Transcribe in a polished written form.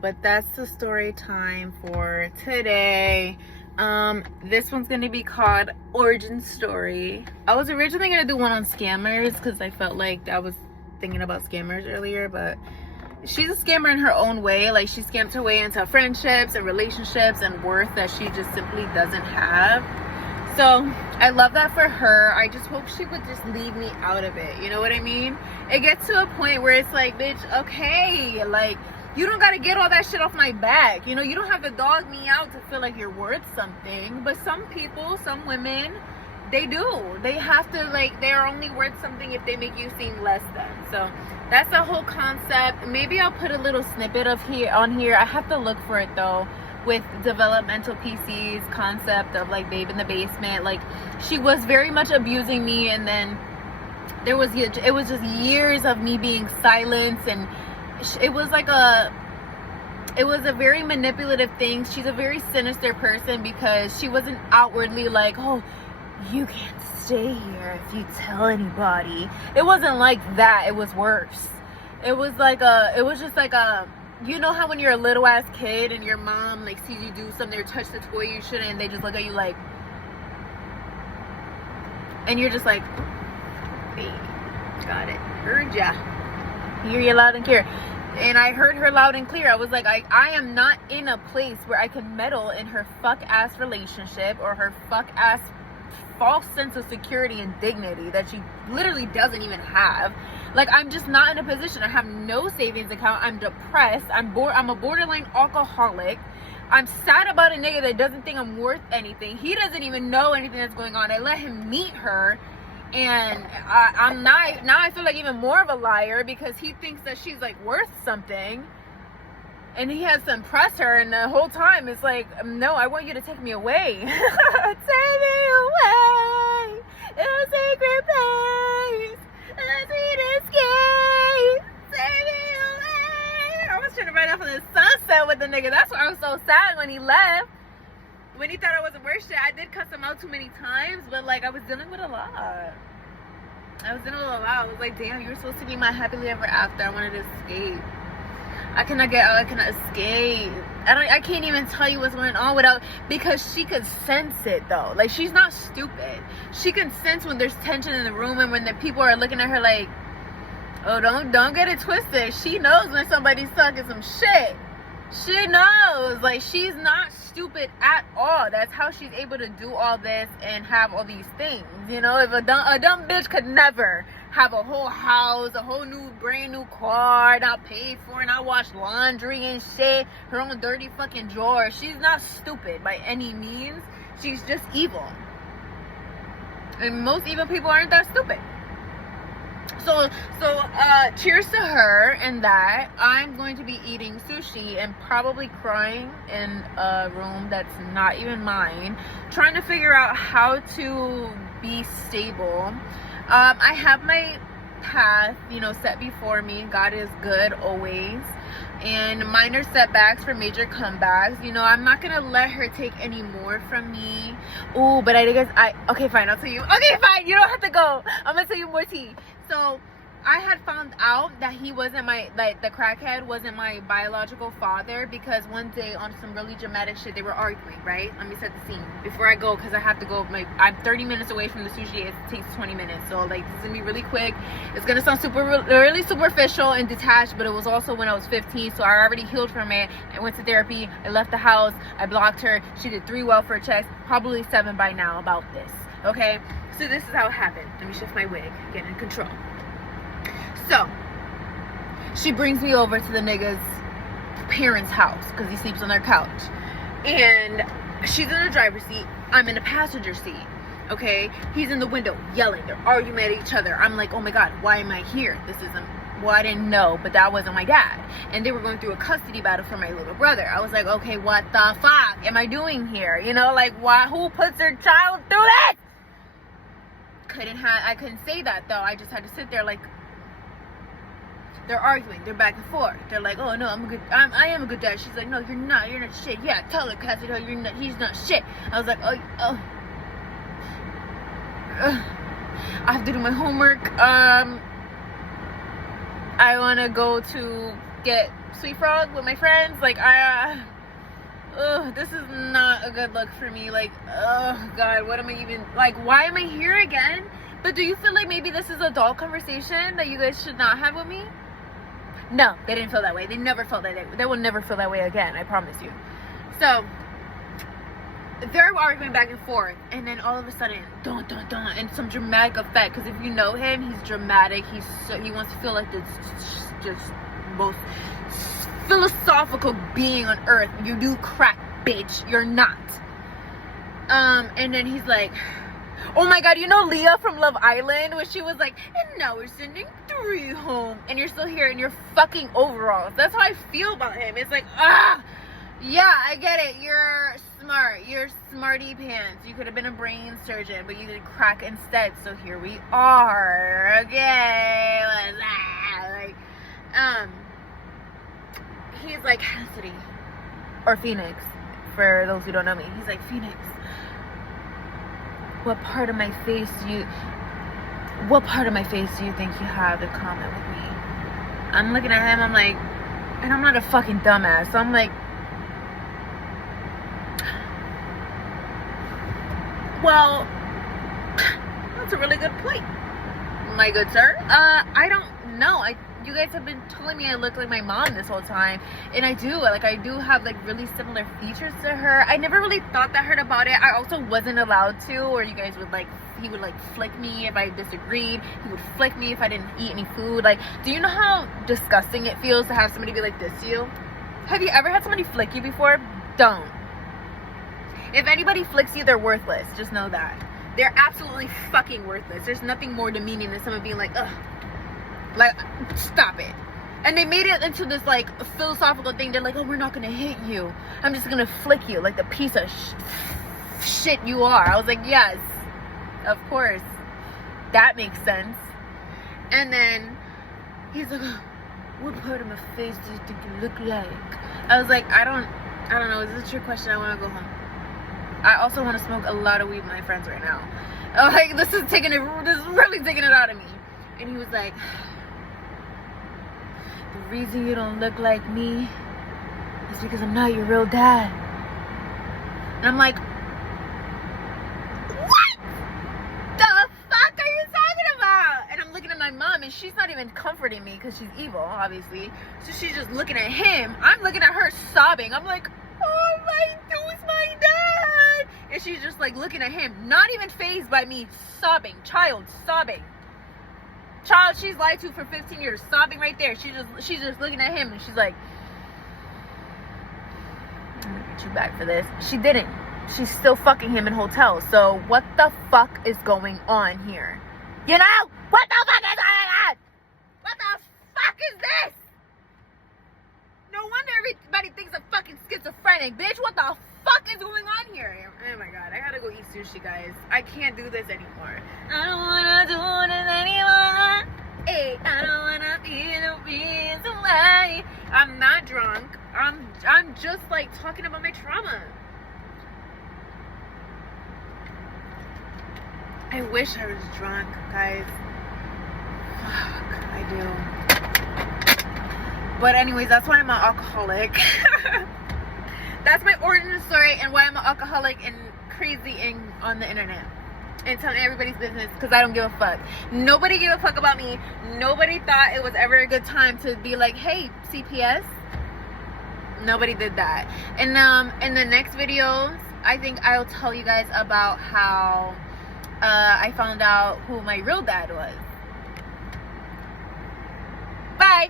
But that's the story time for today. This one's gonna be called Origin Story. I was originally gonna do one on scammers because I felt like I was thinking about scammers earlier, but she's a scammer in her own way. Like, she scams her way into friendships and relationships and worth that she just simply doesn't have. So I love that for her. I just hope she would just leave me out of it. You know what I mean? It gets to a point where it's like, bitch, okay, like, you don't gotta get all that shit off my back. You know, you don't have to dog me out to feel like you're worth something. But some people, some women, they do. They have to, like, they're only worth something if they make you seem less than. So that's the whole concept. Maybe I'll put a little snippet of on here. I have to look for it though. With developmental PC's concept of like babe in the basement. Like, she was very much abusing me, and then it was just years of me being silenced, and it was a very manipulative thing. She's a very sinister person because she wasn't outwardly like, oh, you can't stay here if you tell anybody. It wasn't like that. It was worse. It was just like a, you know how when you're a little ass kid and your mom like sees you do something or touch the toy you shouldn't, and they just look at you like, and you're just like, hey, got it, heard ya, hear you loud and clear. And I heard her loud and clear. I was like, I am not in a place where I can meddle in her fuck ass relationship or her fuck ass false sense of security and dignity that she literally doesn't even have. Like, I'm just not in a position. I have no savings account. I'm depressed. I'm a borderline alcoholic. I'm sad about a nigga that doesn't think I'm worth anything. He doesn't even know anything that's going on. I let him meet her, and I'm not, now I feel like even more of a liar because he thinks that she's like worth something, and he has to impress her, and the whole time it's like, no, I want you to take me away. Take me away in a secret place. I need escape. Take me away. I was trying to ride off in the sunset with the nigga. That's why I was so sad when he left. When he thought I wasn't worth shit. I did cuss him out too many times, but like, I was dealing with a lot. I was like, damn, you were supposed to be my happily ever after. I wanted to escape. I cannot get out. I cannot escape. I can't even tell you what's going on without, because she could sense it though. Like, she's not stupid. She can sense when there's tension in the room and when the people are looking at her like, oh, don't get it twisted. She knows when somebody's talking some shit. She knows. Like, she's not stupid at all. That's how she's able to do all this and have all these things. You know, if a dumb bitch could never have a whole house, a whole brand new car, not paid for, not wash laundry and shit, her own dirty fucking drawer. She's not stupid by any means. She's just evil. And most evil people aren't that stupid. So cheers to her and that. I'm going to be eating sushi and probably crying in a room that's not even mine, trying to figure out how to be stable. I have my path, you know, set before me. God is good always, and minor setbacks for major comebacks. You know, I'm not gonna let her take any more from me. Oh, but okay, fine, I'll tell you. Okay, fine, you don't have to go. I'm gonna tell you more tea. So I had found out that he wasn't the crackhead wasn't my biological father, because one day on some really dramatic shit, they were arguing, right? Let me set the scene before I go, because I have to go. I'm 30 minutes away from the sushi. It takes 20 minutes. So, like, this is going to be really quick. It's going to sound really superficial and detached, but it was also when I was 15, so I already healed from it. I went to therapy. I left the house. I blocked her. She did 3 welfare checks, probably 7 by now about this, okay? So this is how it happened. Let me shift my wig, get in control. So she brings me over to the nigga's parents' house because he sleeps on their couch, and she's in the driver's seat, I'm in the passenger seat. Okay, he's in the window yelling, they're arguing at each other. I'm like, oh my god, why am I here? This isn't, well, I didn't know, but that wasn't my dad. And they were going through a custody battle for my little brother. I was like, okay, what the fuck am I doing here? You know, like, why, who puts their child through this? I couldn't say that though. I just had to sit there like, they're arguing, they're back and forth. They're like, oh no, I am a good dad. She's like, no, you're not shit. Yeah, tell her, Cassie, he's not shit. I was like, oh. I have to do my homework. I want to go to get Sweet Frog with my friends. Like, this is not a good look for me. Like, oh God, what am I even, like, why am I here again? But do you feel like maybe this is a adult conversation that you guys should not have with me? No, they didn't feel that way. They never felt that way. They will never feel that way again, I promise you. So, they're arguing back and forth, and then all of a sudden, dun dun dun, and some dramatic effect. Because if you know him, he's dramatic. He wants to feel like this just most philosophical being on earth. You do crack, bitch. You're not. And then he's like, oh my God, you know Leah from Love Island, where she was like, and now we're sending 3 home, and you're still here in your fucking overalls. That's how I feel about him. It's like, yeah, I get it. You're smart. You're smarty pants. You could have been a brain surgeon, but you did crack instead. So here we are. Okay. What's that? Like, he's like, Cassidy, or Phoenix, for those who don't know me. He's like, Phoenix, what part of my face do you think you have in common with me? I'm looking at him, I'm like, and I'm not a fucking dumbass, so I'm like, well, that's a really good point, my good sir. I don't know. You guys have been telling me I look like my mom this whole time, and I do. Like, I do have like really similar features to her. I never really thought that hard about it. I also wasn't allowed to, or you guys would like, he would like flick me if I disagreed. He would flick me if I didn't eat any food. Like, do you know how disgusting it feels to have somebody be like this to you? Have you ever had somebody flick you before? Don't. If anybody flicks you, they're worthless. Just know that. They're absolutely fucking worthless. There's nothing more demeaning than someone being like, ugh. Like, stop it. And they made it into this like philosophical thing. They're like, oh, we're not gonna hit you. I'm just gonna flick you like the piece of shit you are. I was like, yes, of course. That makes sense. And then he's like, oh, what part of my face do you think you look like? I was like, I don't know. Is this a trick question? I want to go home. I also want to smoke a lot of weed with my friends right now. Like, this is really taking it out of me. And he was like, the reason you don't look like me is because I'm not your real dad. And I'm like, what the fuck are you talking about? And I'm looking at my mom, and she's not even comforting me because she's evil, obviously. So she's just looking at him. I'm looking at her sobbing. I'm like, oh my, who's my dad? And she's just like looking at him, not even fazed by me sobbing. Child sobbing. Child she's lied to for 15 years, sobbing right there. She's just looking at him, and she's like, I'm gonna get you back for this. She didn't. She's still fucking him in hotels. So what the fuck is going on here? You know? What the fuck is going on? What the fuck is this? No wonder everybody thinks I'm fucking schizophrenic, bitch. What the fuck is going on here? Oh my God, I gotta go eat sushi, guys. I can't do this anymore. I don't wanna do this anymore. Hey, I don't wanna be the reason why. I'm not drunk. I'm just like talking about my trauma. I wish I was drunk, guys. Fuck, I do. But anyways, that's why I'm an alcoholic. That's my origin story and why I'm an alcoholic and crazy on the internet. And telling everybody's business because I don't give a fuck. Nobody gave a fuck about me. Nobody thought it was ever a good time to be like, hey, CPS. Nobody did that. And in the next videos, I think I'll tell you guys about how I found out who my real dad was. Bye.